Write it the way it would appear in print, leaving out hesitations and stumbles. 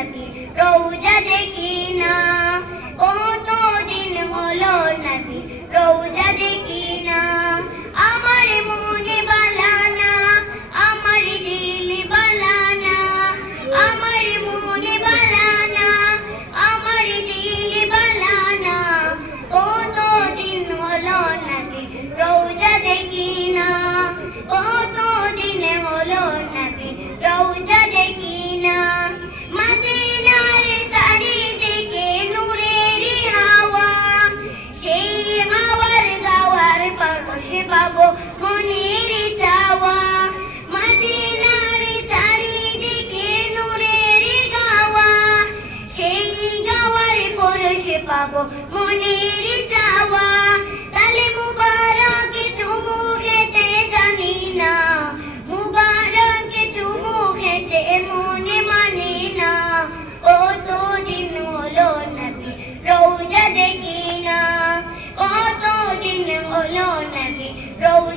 নবী রওজা দেখি না, কতদিন হলো নবী রওজা দেখি না। আমার মনে বালা না, আমার দিল বালা না, আমার মনে বালা না, আমার দিল বালা না, কতদিন হলো নবী রওজা দেখি না, কতদিন হলো নবী রওজা দেখি না। মদিনার চারিদিকে নূরের হাওয়া, সেই হাওয়ার গাওয়ার পরশে পাবো মনের চাওয়া। মদিনার চারিদিকে নূরের গাওয়া, সেই গাওয়ার পরশে পাবো মনের চাওয়া। তালে মুবারক চুমু খেতে জানি না, মুবারক চুমু খেতে মনে মানে না, কতদিন হলো নবী রওজা দেখি না, কতদিন হলো নবী রওজা